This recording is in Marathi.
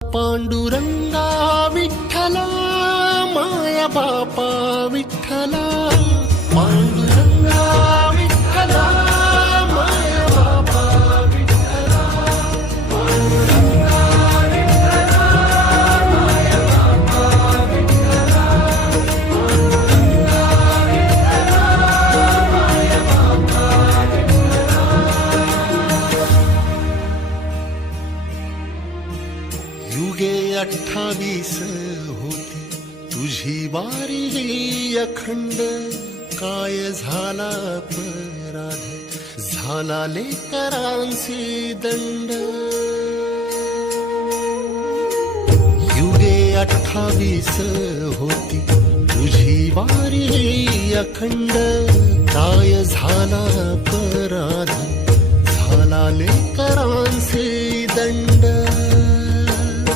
पांडुरंगा विठ्ठला माया बापा विठ्ठला पांडुरंगा विठ्ठला माया बापा विठ्ठला पांडुरंगा विठ्ठला माया बापा विठ्ठला पांडुरंगा विठ्ठला माया बापा विठ्ठला युगे 28 होती तुझी वारी ही अखंड काय झाला अपराध झाला लेकरांचे दंड युगे 28 होती तुझी वारी ही अखंड काय झाला अपराध झाला लेकरांचे दंड